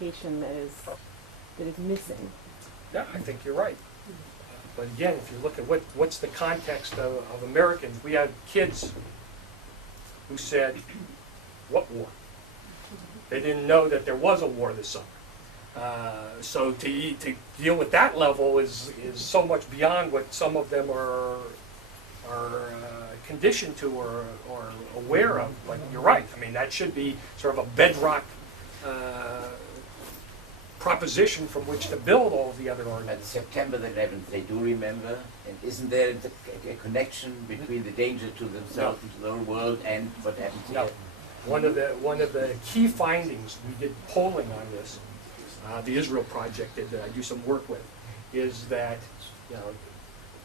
education that is missing. Yeah, I think you're right. But again, if you look at what's the context of Americans, we had kids who said, what war? They didn't know that there was a war this summer. So to deal with that level is so much beyond what some of them are conditioned to or aware of. But you're right. I mean, that should be sort of a bedrock proposition from which to build all of the other At arguments. September the 11th, they do remember, and isn't there a connection between the danger to themselves and to the whole world and what happened No. here? One of the key findings, we did polling on this, the Israel Project that I do some work with, is that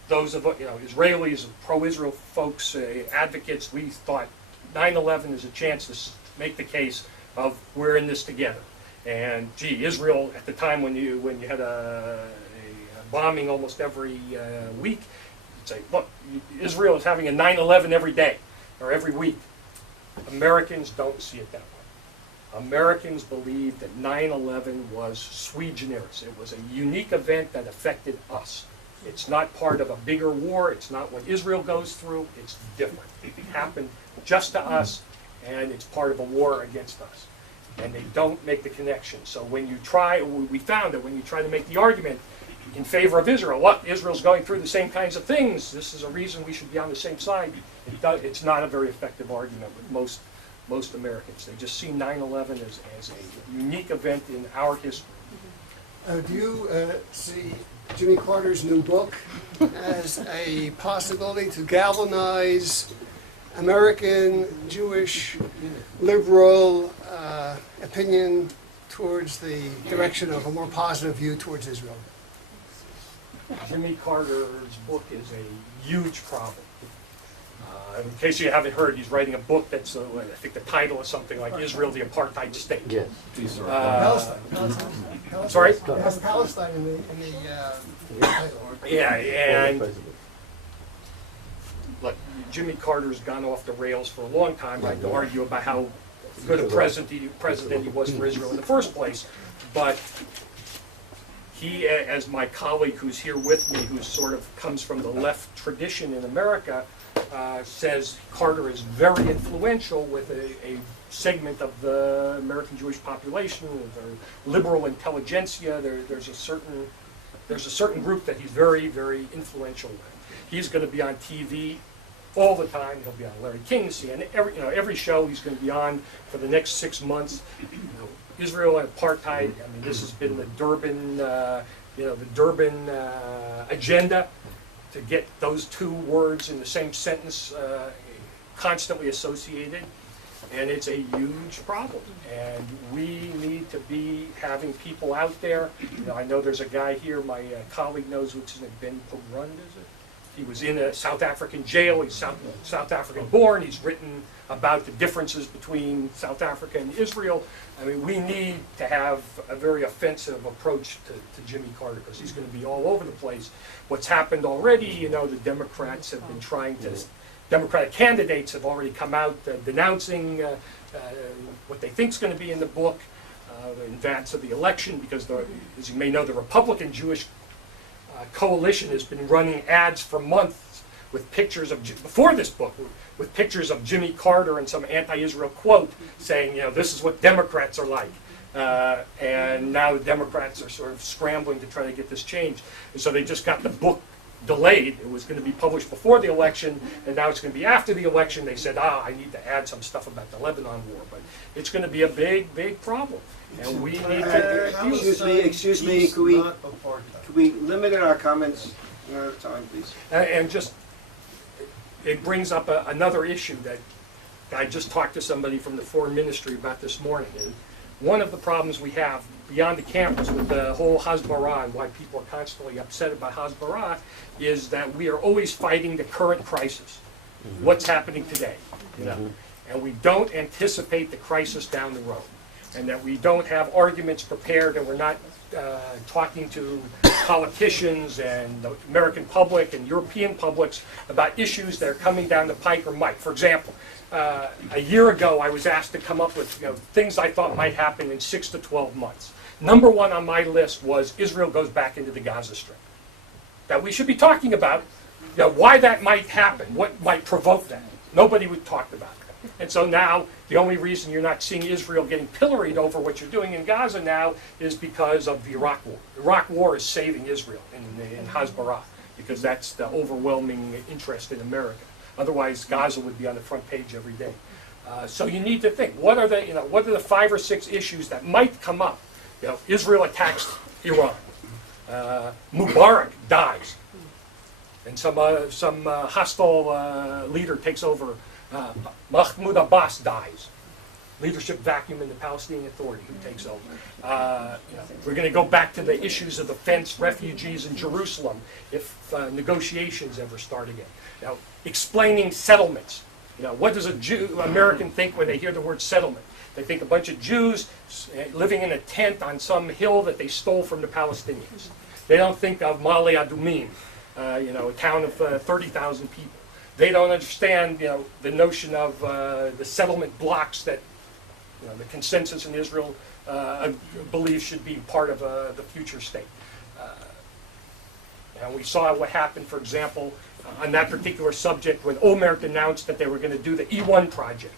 those of Israelis, pro-Israel folks, advocates, we thought 9/11 is a chance to make the case of we're in this together. And gee, Israel at the time when you had a bombing almost every week, you'd say, look, Israel is having a 9/11 every day or every week. Americans don't see it that way. Americans believe that 9/11 was sui generis. It was a unique event that affected us. It's not part of a bigger war. It's not what Israel goes through. It's different. It happened just to us, and it's part of a war against us. And they don't make the connection. So when you try, we found that when you try to make the argument in favor of Israel, look, Israel's going through the same kinds of things, this is a reason we should be on the same side, it's not a very effective argument with most Americans. They just see 9/11 as a unique event in our history. Do you see Jimmy Carter's new book as a possibility to galvanize American, Jewish, liberal opinion towards the direction of a more positive view towards Israel? Jimmy Carter's book is a huge problem. In case you haven't heard, he's writing a book that's, I think the title is something like Israel, the Apartheid State. Yes. Palestine. Sorry? It has Palestine in the title. Yeah, and look, Jimmy Carter's gone off the rails for a long time. I can argue about how good a president he was for Israel in the first place, but he, as my colleague who's here with me, who sort of comes from the left tradition in America, says Carter is very influential with a segment of the American Jewish population, the liberal intelligentsia. There's a certain group that he's very, very influential with. He's going to be on TV all the time. He'll be on Larry King, CNN, every show he's going to be on for the next 6 months. Israel and apartheid. I mean, this has been the Durban, agenda, to get those two words in the same sentence constantly associated, and it's a huge problem. And we need to be having people out there. I know there's a guy here, my colleague knows, what's his name, Ben Pogrund, is it? He was in a South African jail. He's South African born. He's written about the differences between South Africa and Israel. I mean, we need to have a very offensive approach to Jimmy Carter, because he's going to be all over the place. What's happened already, the Democrats have been trying to, Democratic candidates have already come out denouncing what they think is going to be in the book in advance of the election, because, as you may know, the Republican Jewish coalition has been running ads for months with pictures of, before this book, with pictures of Jimmy Carter and some anti-Israel quote saying, this is what Democrats are like. And now the Democrats are sort of scrambling to try to get this changed. And so they just got the book delayed. It was going to be published before the election, and now it's going to be after the election. They said, I need to add some stuff about the Lebanon war. But it's going to be a big, big problem. And we need to... Excuse me, could we limit our comments at a time, please? And just, it brings up another issue that I just talked to somebody from the foreign ministry about this morning. And one of the problems we have beyond the campus with the whole Hasbara and why people are constantly upset about Hasbara is that we are always fighting the current crisis, what's happening today, and we don't anticipate the crisis down the road, and that we don't have arguments prepared, and we're not talking to politicians and the American public and European publics about issues that are coming down the pike or might. For example, a year ago I was asked to come up with things I thought might happen in 6 to 12 months. number one on my list was Israel goes back into the Gaza Strip. That we should be talking about, you know, why that might happen, what might provoke that. Nobody would talk about it. And so now, the only reason you're not seeing Israel getting pilloried over what you're doing in Gaza now is because of the Iraq War. The Iraq War is saving Israel in Hasbara, because that's the overwhelming interest in America. Otherwise, Gaza would be on the front page every day. So you need to think, what are the 5 or 6 issues that might come up? You know, Israel attacks Iran. Mubarak dies, and some hostile leader takes over. Mahmoud Abbas dies. Leadership vacuum in the Palestinian Authority, who takes over. We're going to go back to the issues of the fenced refugees in Jerusalem if negotiations ever start again. Now, explaining settlements. You know, what does American think when they hear the word settlement? They think a bunch of Jews living in a tent on some hill that they stole from the Palestinians. They don't think of Ma'ale Adumim, a town of 30,000 people. They don't understand, the notion of the settlement blocks that, the consensus in Israel believes should be part of the future state. And we saw what happened, for example, on that particular subject when Olmert announced that they were going to do the E1 project.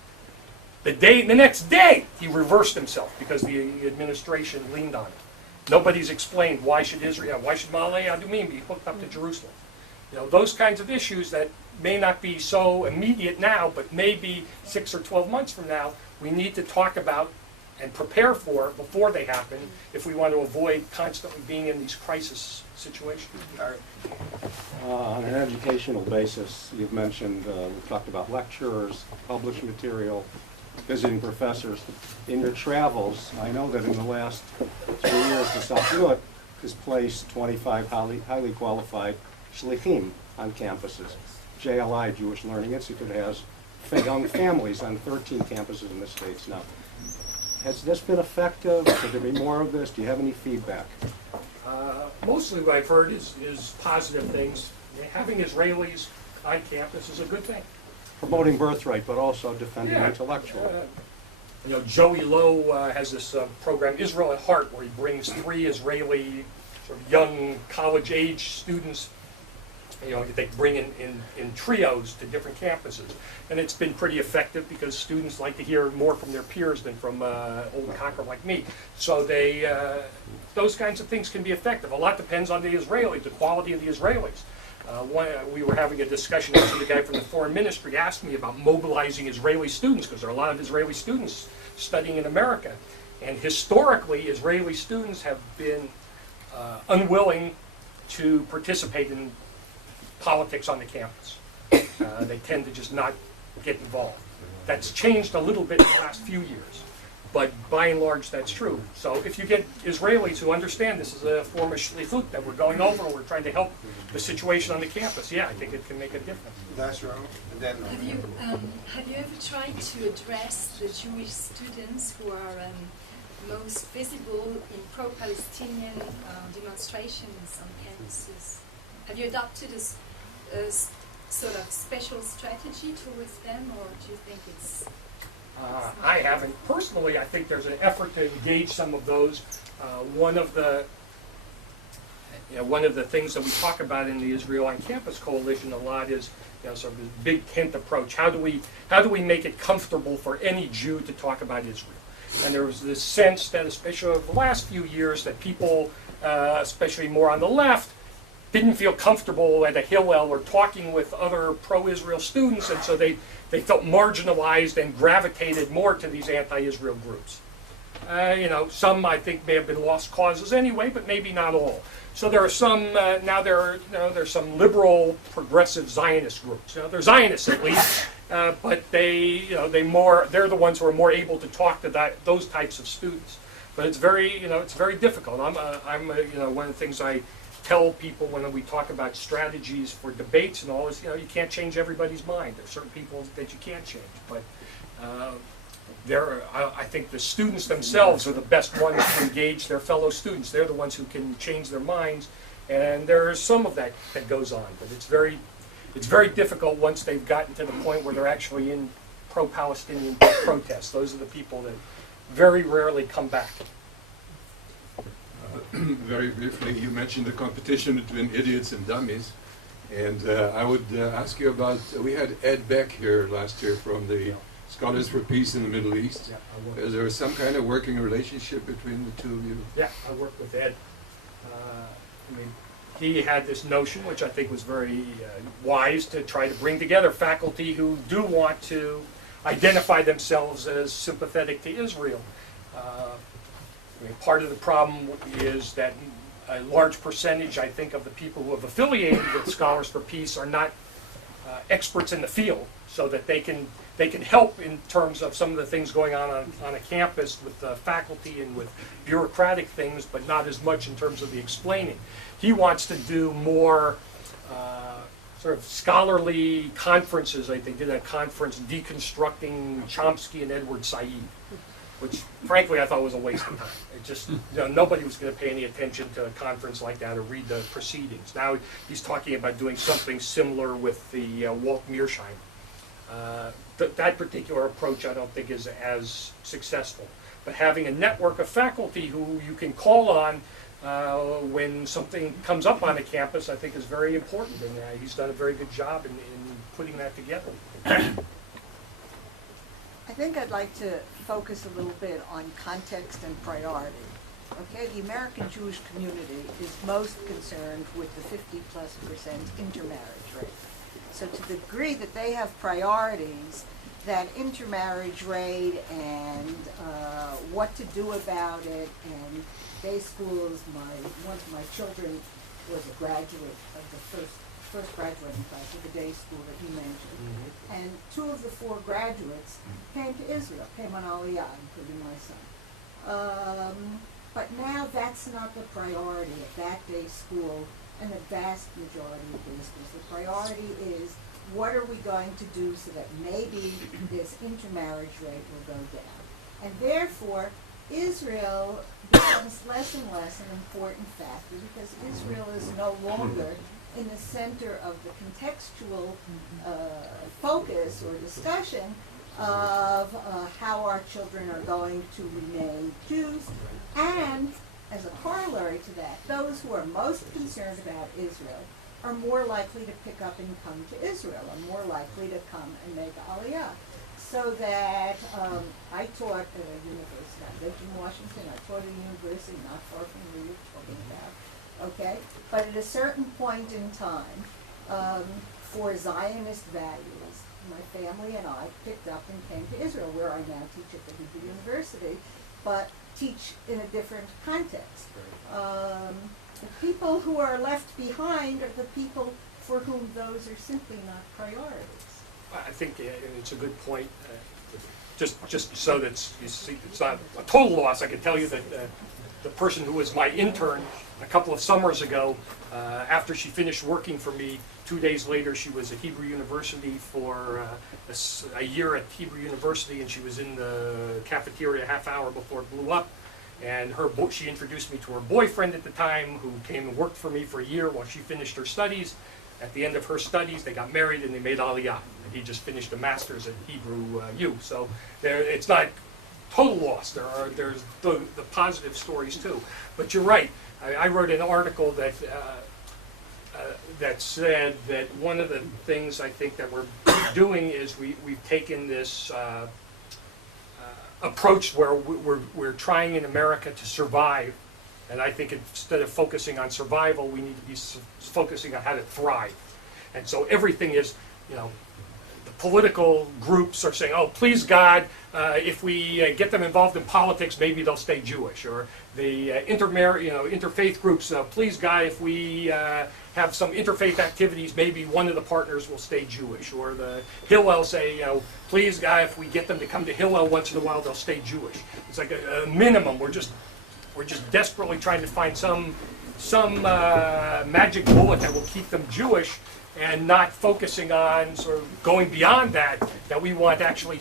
The next day, he reversed himself because the administration leaned on it. Nobody's explained why should Ma'ale Adumim be hooked up to Jerusalem. Those kinds of issues that may not be so immediate now, but maybe 6 or 12 months from now, we need to talk about and prepare for before they happen if we want to avoid constantly being in these crisis situations. On an educational basis, you've mentioned, we've talked about lecturers, published material, visiting professors. In your travels, I know that in the last 3 years, the South Newark has placed 25 highly qualified shlichim on campuses. JLI, Jewish Learning Institute, has young families on 13 campuses in the States now. Has this been effective? Should there be more of this? Do you have any feedback? Mostly what I've heard is positive things. Having Israelis on campus is a good thing. Promoting birthright, but also defending intellectual. Joey Lowe has this program, Israel at Heart, where he brings 3 Israeli sort of young college-age students. They bring in trios to different campuses. And it's been pretty effective because students like to hear more from their peers than from old cocker like me. So those kinds of things can be effective. A lot depends on the Israelis, the quality of the Israelis. We were having a discussion, actually the guy from the foreign ministry asked me about mobilizing Israeli students, because there are a lot of Israeli students studying in America. And historically, Israeli students have been unwilling to participate in politics on the campus. They tend to just not get involved. That's changed a little bit in the last few years, but by and large that's true. So if you get Israelis who understand this is a form of shlichut that we're going over and we're trying to help the situation on the campus, I think it can make a difference. That's wrong. And then Have you ever tried to address the Jewish students who are most visible in pro-Palestinian demonstrations on campuses? Have you adopted a sort of special strategy towards them, or do you think it's... I haven't. Personally, I think there's an effort to engage some of those. One of the things that we talk about in the Israel on Campus Coalition a lot is sort of this big tent approach. How do we make it comfortable for any Jew to talk about Israel? And there was this sense that, especially over the last few years, that people, especially more on the left, didn't feel comfortable at a Hillel or talking with other pro-Israel students, and so they felt marginalized and gravitated more to these anti-Israel groups. Some I think may have been lost causes anyway, but maybe not all. So there are some now. There's some liberal, progressive Zionist groups. They're Zionists at least, but they're the ones who are more able to talk to those types of students. But it's very difficult. I'm one of the things I tell people when we talk about strategies for debates and all this, you can't change everybody's mind. There are certain people that you can't change, but I think the students themselves are the best ones to engage their fellow students. They're the ones who can change their minds, and there's some of that goes on, but it's very difficult once they've gotten to the point where they're actually in pro-Palestinian protests. Those are the people that very rarely come back. Very briefly, you mentioned the competition between idiots and dummies. And I would ask you about, we had Ed Beck here last year from the Scholars for Peace in the Middle East. Yeah, I work, Is there some kind of working relationship between the two of you? yeah, I work with Ed. I mean, he had this notion, which I think was very wise, to try to bring together faculty who do want to identify themselves as sympathetic to Israel. I mean, part of the problem is that a large percentage, I think, of the people who have affiliated with Scholars for Peace are not experts in the field, so that they can help in terms of some of the things going on a campus with the faculty and with bureaucratic things, but not as much in terms of the explaining. He wants to do more sort of scholarly conferences. Like they did a conference deconstructing Chomsky and Edward Said, which frankly I thought was a waste of time. It just, nobody was going to pay any attention to a conference like that or read the proceedings. Now he's talking about doing something similar with the Walt Mearsheimer. That particular approach I don't think is as successful. But having a network of faculty who you can call on when something comes up on a campus, I think is very important, and he's done a very good job in putting that together. I think I'd like to focus a little bit on context and priority. Okay, the American Jewish community is most concerned with the 50+% intermarriage rate. So to the degree that they have priorities, that intermarriage rate and what to do about it, and day schools, one of my children was a graduate of the first graduating class of the day school that you mentioned. Mm-hmm. And 2 of the 4 graduates came to Israel, came on Aliyah, including my son. But now that's not the priority of that day school and the vast majority of day schools. The priority is, what are we going to do so that maybe this intermarriage rate will go down? And therefore, Israel becomes less and less an important factor, because Israel is no longer in the center of the contextual focus or discussion of how our children are going to remain Jews. And as a corollary to that, those who are most concerned about Israel are more likely to pick up and come to Israel, are more likely to come and make Aliyah. So that I taught at a university. I lived in Washington. I taught at a university not far from where you're talking about. Okay? But at a certain point in time, for Zionist values, my family and I picked up and came to Israel, where I now teach at the Hebrew University, but teach in a different context. The people who are left behind are the people for whom those are simply not priorities. I think it's a good point. Just so that you see, it's not a total loss. I can tell you that the person who was my intern a couple of summers ago, after she finished working for me, 2 days later she was at Hebrew University for a year at Hebrew University, and she was in the cafeteria a half hour before it blew up. And she introduced me to her boyfriend at the time, who came and worked for me for a year while she finished her studies. At the end of her studies, they got married and they made Aliyah. And he just finished a master's at Hebrew U. So it's not total loss. There's the positive stories too. But you're right. I wrote an article that that said that one of the things I think that we're doing is we've taken this approach where we're trying in America to survive. And I think instead of focusing on survival, we need to be focusing on how to thrive. And so everything is, the political groups are saying, oh, please God, if we get them involved in politics, maybe they'll stay Jewish. Or the interfaith groups, please God, if we have some interfaith activities, maybe one of the partners will stay Jewish. Or the Hillel say, please God, if we get them to come to Hillel once in a while, they'll stay Jewish. It's like a minimum. We're just desperately trying to find some magic bullet that will keep them Jewish, and not focusing on sort of going beyond that we want actually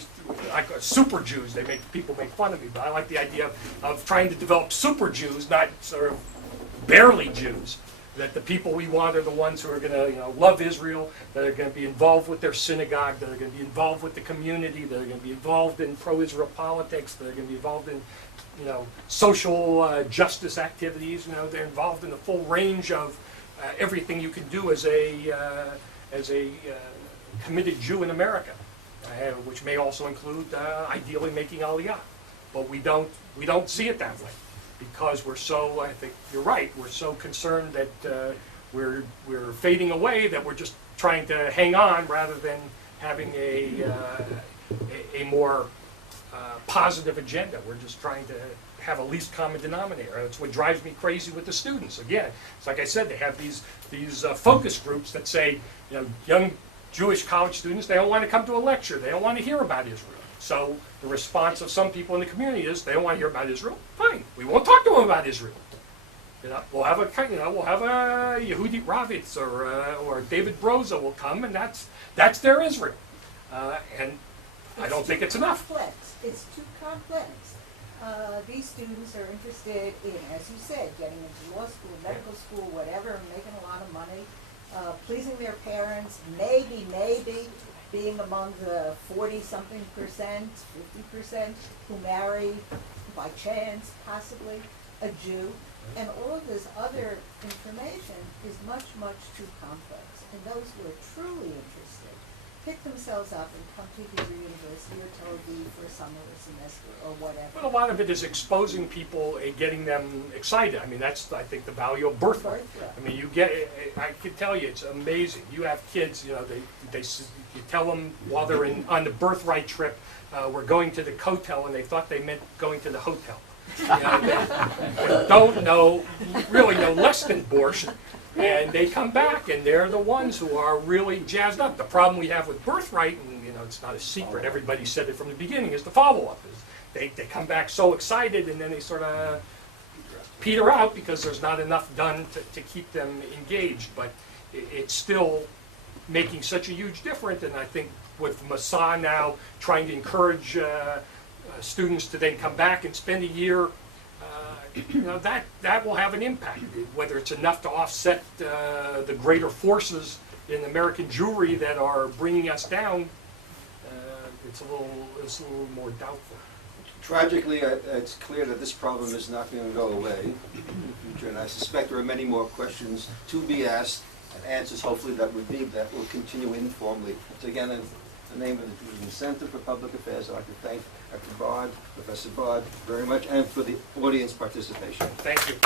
like super Jews. People make fun of me, but I like the idea of trying to develop super Jews, not sort of barely Jews. That the people we want are the ones who are going to love Israel, that are going to be involved with their synagogue, that are going to be involved with the community, that are going to be involved in pro-Israel politics, that are going to be involved in social justice activities. They're involved in the full range of everything you can do as a committed Jew in America, which may also include ideally making Aliyah. But we don't see it that way because we're so. I think you're right. We're so concerned that we're fading away that we're just trying to hang on rather than having a more positive agenda. We're just trying to have a least common denominator. That's what drives me crazy with the students. Again, it's like I said, they have these focus groups that say, young Jewish college students, they don't want to come to a lecture. They don't want to hear about Israel. So the response of some people in the community is they don't want to hear about Israel. Fine, we won't talk to them about Israel. We'll have a Yehudi Ravitz or David Broza will come, and that's their Israel. And I don't think it's enough. Complex. It's too complex. These students are interested in, as you said, getting into law school, medical school, whatever, making a lot of money, pleasing their parents, maybe being among the 40-something percent, 50% who marry by chance, possibly, a Jew. And all of this other information is much, much too complex. And those who are truly interested pick themselves up and come to Hebrew University or Tel Aviv for a summer or semester or whatever. But a lot of it is exposing people and getting them excited. I mean, that's, I think, the value of birthright. I mean, I can tell you, it's amazing. You have kids, you tell them while they're on the birthright trip, we're going to the Kotel, and they thought they meant going to the hotel. They don't really know less than borscht, and they come back and they're the ones who are really jazzed up. The problem we have with birthright, and it's not a secret, everybody said it from the beginning, is the follow-up. They come back so excited and then they sort of peter out because there's not enough done to keep them engaged. But it's still making such a huge difference, and I think with Masa now trying to encourage students to then come back and spend a year, that will have an impact. Whether it's enough to offset the greater forces in American Jewry that are bringing us down, it's a little more doubtful. Tragically, it's clear that this problem is not going to go away in the future, and I suspect there are many more questions to be asked and answers, hopefully, that will continue informally. So again, in the name of the Jerusalem Center for Public Affairs, I'd like to thank Dr. Bard, Professor Bard, very much, and for the audience participation. Thank you.